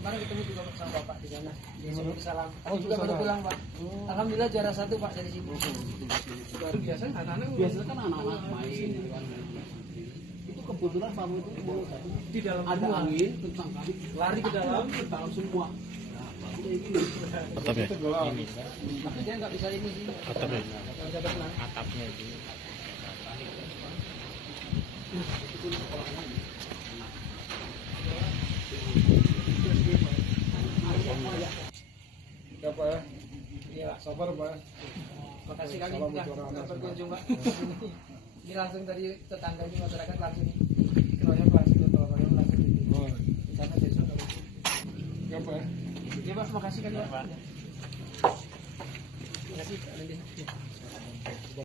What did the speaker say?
Kemarin ketemu juga sama Bapak di sana. Disuruh salam. Juga baru pulang, Pak. Alhamdulillah juara 1, Pak, dari sini. Baru biasa anak-anak. Biasanya kan anak-anak main kan. Itu kebetulan kamu itu Di dalam ada semua. angin tentang kami Lari ke dalam. semua. Nah, kayak gini. Atapnya. Tapi dia nggak bisa ini sih. Atapnya. Nggak bisa berenang. Atapnya itu. Ya Pak ya. Iya, Sabar Pak ya. makasih kali Salam udah untuk orang-orang. berkunjung, Pak. Ini langsung dari tetangga ini masyarakat langsung keroyok langsung ke Tolong langsung di sana besok. Ya Pak ya. Iya, Pak, makasih kan, Pak. Terima kasih, Pak.